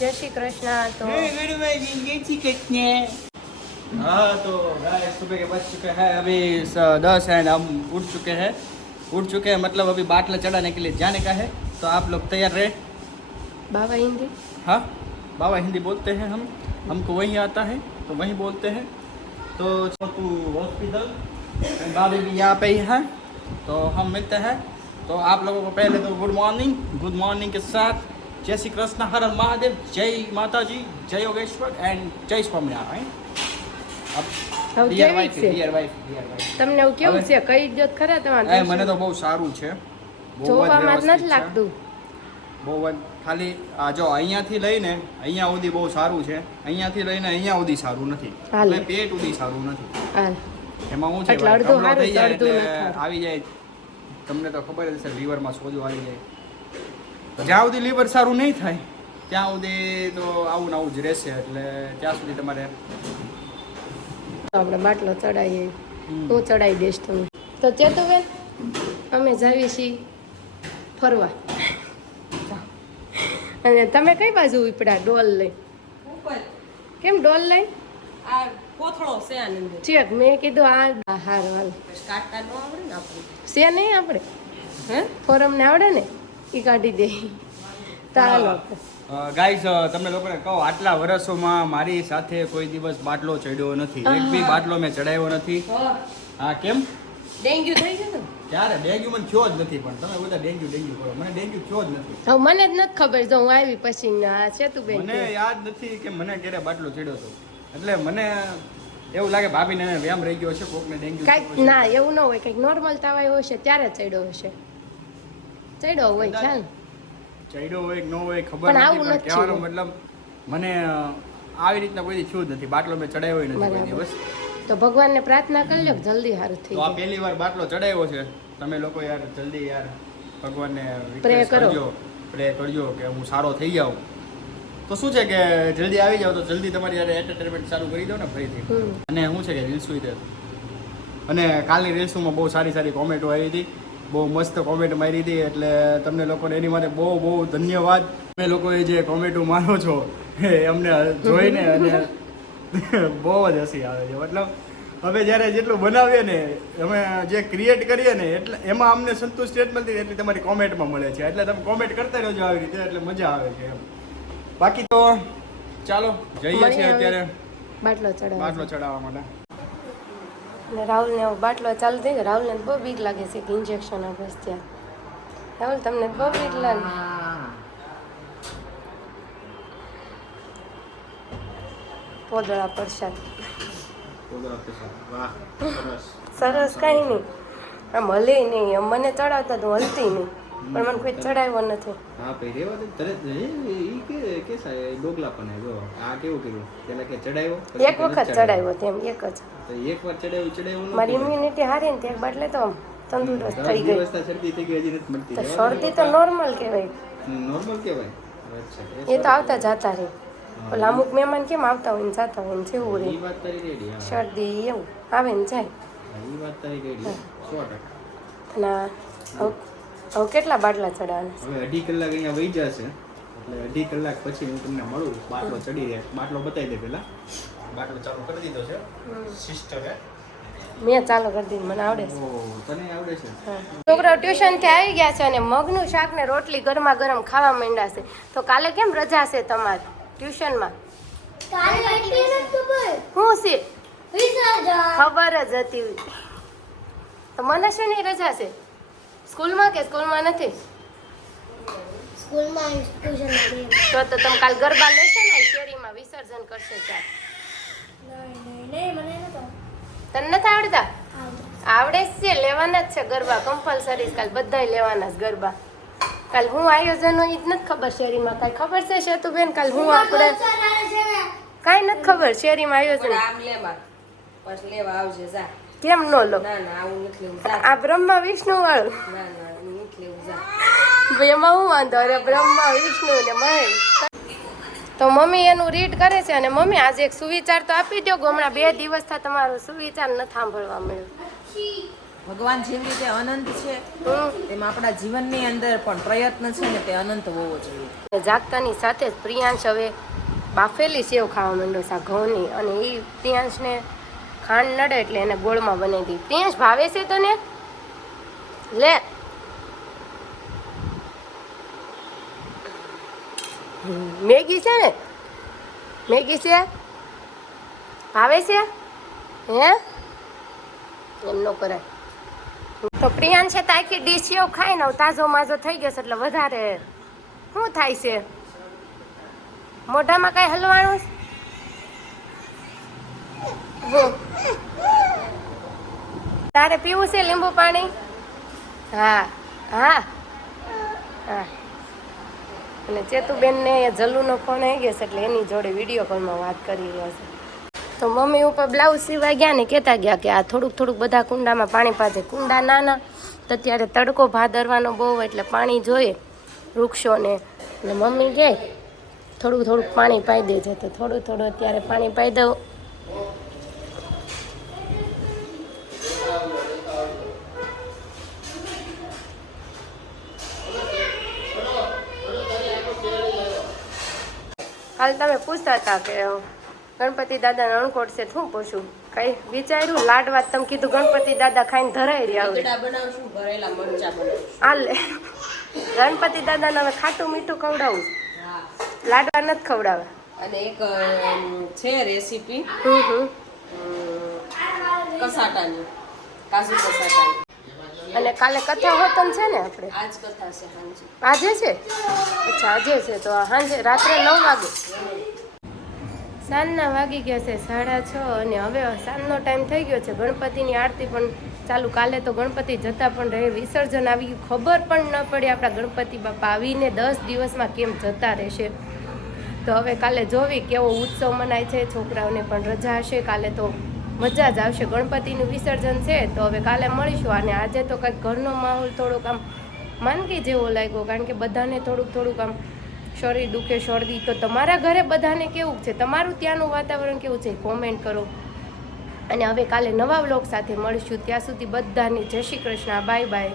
જય શ્રી કૃષ્ણ તો हाँ तो गाइस सुबह के बज चुके हैं अभी स- दस एंड हम उठ चुके हैं उठ चुके हैं मतलब अभी बाटला चढ़ाने के लिए जाने का है तो आप लोग तैयार रहे બાબા હિન્દી हाँ बाबा हिंदी बोलते हैं हम हमको वही आता है तो वही बोलते हैं तो छोटू हॉस्पिटल बाबी भी यहाँ पे ही है तो हम मिलते हैं तो आप लोगों को पहले तो गुड मॉर्निंग गुड मॉर्निंग के साथ જય શ્રી કૃષ્ણ હર મહાદેવ જય માતાજી જય યોગેશ્વર એન્ડ જય સ્વામિનારાયણ. તમને મને તો બહુ સારું છે. બહુ જ ખાલી આ જો અહીંયાથી લઈને અહીંયા સુધી બહુ સારું છે. અહીંયાથી લઈને અહીંયા સુધી સારું નથી. પેટ સુધી સારું નથી. એમાં હું છે આવી જાય. તમને તો ખબર જ છે લીવરમાં સોજો આવી જાય. જ્યાં સુધી લીવર સારું નહીં થાય ત્યાં સુધી તો આવું ને આવું જ રહેશે એટલે ત્યાં સુધી તમારે આપણે બાટલો ચડાવીએ હું ચડાવી દઈશ તમે. તો ચેતુબેન અમે જાવી છીએ ફરવા. અને તમે કઈ બાજુ ઉપડા ડોલ લઈ? ઉપર. કેમ ડોલ લઈ? આ કોથળો છે આની ચેક મેં કીધું આ હાર વાલ. ન આવડે ને આપણે? છે નહીં આપણે? હે? ફોરમ ને આવડે ને? એ કાઢી દે. ચાલો ગાઈઝ તમને લોકોને કહો આટલા વર્ષોમાં મારી સાથે કોઈ દિવસ બાટલો ચડ્યો નથી. એક બી બાટલો મેં ચડાવ્યો નથી. હા. કેમ? ડેન્ગ્યુ થઈ ગયું ક્યારે? ડેન્ગ્યુ મને થયો જ નથી પણ તમે બધા ડેન્ગ્યુ ડેન્ગ્યુ કરો. મને ડેન્ગ્યુ થયો જ નથી. હવે મને જ નથી ખબર જો હું આવી પછી આ બેન મને યાદ નથી કે મને ક્યારે બાટલો ચડ્યો હતો. એટલે મને એવું લાગે ભાભીને વ્યામ રહી ગયો છે કોકને ડેન્ગ્યુ કાંઈક ના એવું ન હોય. કંઈક નોર્મલ તાવ હશે ત્યારે ચડ્યો હશે. ચડ્યો હોય ખ્યાલ ચડ્યો હોય કે ન હોય ખબર નથી પણ કહેવાનો મતલબ મને આવી રીતના કોઈ દી નથી. બાટલો મેં ચડાવ્યો નથી કોઈ દિવસ. તો ભગવાનને પ્રાર્થના કરી લો જલ્દી સારું થઈ તો આ જાય. પહેલી વાર બાટલો ચડાવ્યો છે. તમે લોકો યાર જલ્દી યાર ભગવાનને પ્રે કરજો. પ્રે કરજો કે હું સારો થઈ જાઉં. તો શું છે કે જલ્દી આવી જાવ તો જલ્દી તમારી યાર એન્ટરટેનમેન્ટ ચાલુ કરી દો ને ફરીથી. અને શું છે કે રીલ્સ અને કાલની રીલ્સોમાં બહુ સારી સારી કોમેન્ટો આવી હતી. બહુ મસ્ત કોમેન્ટ મારી હતી એટલે તમને લોકોને એની માટે બહુ બહુ ધન્યવાદ. તમે લોકોએ જે કોમેન્ટો મારો છો એ અમને જોઈને અને બહુ જ હસી આવે છે. મતલબ હવે જ્યારે જેટલું બનાવીએ ને અમે જે ક્રિએટ કરીએ ને એટલે એમાં અમને સંતુષ્ટિ જ મળતી એટલી તમારી કોમેન્ટમાં મળે છે. એટલે તમે કોમેન્ટ કરતા રહેજો આવી રીતે એટલે મજા આવે છે એમ. બાકી તો ચાલો જઈએ છીએ અત્યારે. બાટલો ચડાવવા બાટલો ચડાવવા માટે. અને રાહુલને હવે બાટલો ચાલુ થઈ ગયો રાહુલને બહુ બીક લાગે છે કે ઇન્જેક્શન આપે છે ત્યાં. રાહુલ તમને બહુ બીક લાગે. પોદળા પ્રસાદ. સરસ. કઈ નહીં. આમ હલે નહીં. મને ચડાવતા તો હલતી નહીં. પણ મને કોઈ ચડાવ્યો નથી. હા ભાઈ રેવા દે તરત એ ઈ કે કે ડોગલા પણ જો આ કેવું કર્યું? પેલા કે ચડાવ્યો એક વખત ચડાવ્યો. તેમ એક જ. તો એક વાર ચડાવ્યો ચડાવ્યો મારી ઇમ્યુનિટી હારી ને તે બદલે તો તંદુરસ્ત થઈ ગઈ. દિવસના શરદી થઈ ગઈ હજી નથી મળતી. શરદી તો નોર્મલ કહેવાય. નોર્મલ કહેવાય. અચ્છા એ તો આવતા જતા રહે. ઓલા અમુક મહેમાન કેમ આવતા હોય ને જતા હોય ને જેવું હા શરદી એવું આવે ને જાય. હા, હવે કેટલા બાટલા ચડાવવાના હવે અઢી કલાક અહીંયા વહી જશે. એટલે અઢી કલાક પછી હું તમને મળું. બાટલો ચડી જાય બાટલો બતાવી દે પેલા. બાટલો ચાલુ કરી દીધો છે. સિસ્ટરે મેં ચાલુ કરી દીધું. મને આવડે છે. તને આવડે છે? હા. છોકરાઓ ટ્યુશનથી આવી ગયા છે અને મગનું શાક ને રોટલી ગરમા ગરમ ખાવા માંડ્યા છે. તો કાલે કેમ રજા છે તમારે ટ્યુશનમાં શું છે? ખબર જ હતી. તો મને શેની રજા છે? સ્કૂલમાં કે સ્કૂલમાં નથી? સ્કૂલમાં તો તો તમે કાલ ગરબા લેશે ને શેરીમાં વિસર્જન કરશે ચાલ તને નથી આવડતા? આવડે જ છે લેવાના જ છે ગરબા કમ્પલસરી કાલ બધાય લેવાના જ ગરબા. કાલ હું આયોજન હોય જ નથી ખબર શેરીમાં કાંઈ ખબર છે શેતુબેન? કાલ હું આપણે કાંઈ નથી ખબર શેરીમાં આયોજન. આમ લે પછી લેવા આવજે જા. કેમ ન લો? આ બ્રહ્મા વિષ્ણુ વાળું એમાં હું વાંધો? અરે બ્રહ્મા વિષ્ણુ ને મહેશ. તો મમ્મી એનું રીડ કરે છે અને મમ્મી આજે એક સુવિચાર તો આપી દો હમણાં બે દિવસ દિવસથી તમારો સુવિચાર ન સાંભળવા મળ્યો. ભગવાન જેવી રીતે અનંત છે તેમ આપણા જીવનની અંદર પણ પ્રયત્ન છે ને તે અનંત હોવો જોઈએ. જાગતાની સાથે જ પ્રિયાંશ હવે બાફેલી સેવ ખાવા માંડ્યો છે ઘઉંની. અને એ પ્રિયાંશને ખાંડ નડે એટલે એને ગોળમાં બનાવી દી. જ ભાવે છે તને? લે. મેગી છે ને? મેગી છે? ભાવે છે? હે? એમ ન કરાય તો પ્રિયાંશ છે તો આખી ડીશ સેવ ખાય ને તાજો માજો થઈ ગયો છે એટલે વધારે શું થાય છે? મોઢામાં કઈ હલવાનું છે? તારે પીવું છે લીંબુ પાણી? હા હા. હા. અને ચેતુબેનને જલ્લુનો ફોન આવી ગયો છે, એટલે એની જોડે વીડિયો કોલમાં વાત કરી રહ્યા છે. તો મમ્મી ઉપર બ્લાઉઝ સીવા ગયા ને કહેતા ગયા કે આ થોડુંક થોડુંક બધા કુંડામાં પાણી પાજે. કુંડા નાના, તો ત્યારે તડકો ભાદરવાનો બહુ એટલે પાણી જોઈએ વૃક્ષોને. એટલે મમ્મી કહે થોડું થોડુંક પાણી પાઈ દેજે. તો થોડું થોડું અત્યારે પાણી પાઈ દઉં. કાલ તમે પૂછતા હતા કે ગણપતિ દાદાનો અણકોટ છે શું પૂછું? કઈ વિચાર્યું? લાડવા તમે કીધું ગણપતિ દાદા ખાઈને ધરાઈ રહ્યા હોય. હાલ ગણપતિ દાદાને હવે ખાટું મીઠું ખવડાવું. લાડવા નથી ખવડાવે. અને એક છે રેસીપી. કસાટાની કાજુ કસાટાની. અને કાલે કથા હોતન છે ને આપણે? આજ કથા છે હાંજી. આજે છે? અચ્છા આજે છે તો સાંજે રાત્રે નવ વાગે. સાંજના વાગી ગયા છે સાડા છ અને હવે સાંજનો ટાઈમ થઈ ગયો છે. ગણપતિની આરતી પણ ચાલુ. કાલે તો ગણપતિ જતા પણ રહે. વિસર્જન આવી ગયું. ખબર પણ ન પડી આપણા ગણપતિ બાપા આવીને દસ દિવસમાં કેમ જતા રહેશે. તો હવે કાલે જોવી કેવો ઉત્સવ મનાય છે. છોકરાઓને પણ રજા હશે. કાલે તો મજા જ આવશે. ગણપતિનું વિસર્જન છે તો હવે કાલે મળીશું. અને આજે તો કંઈક ઘરનો માહોલ થોડોક આમ માનગી જેવો લાગ્યો, કારણ કે બધાને થોડુંક થોડુંક આમ શરીર દુખે, શરદી. તો તમારા ઘરે બધાને કેવું છે? તમારું ત્યાંનું વાતાવરણ કેવું છે? કોમેન્ટ કરો. અને હવે કાલે નવા વ્લોગ સાથે મળીશું. ત્યાં સુધી બધાને જય શ્રી કૃષ્ણ. Bye bye.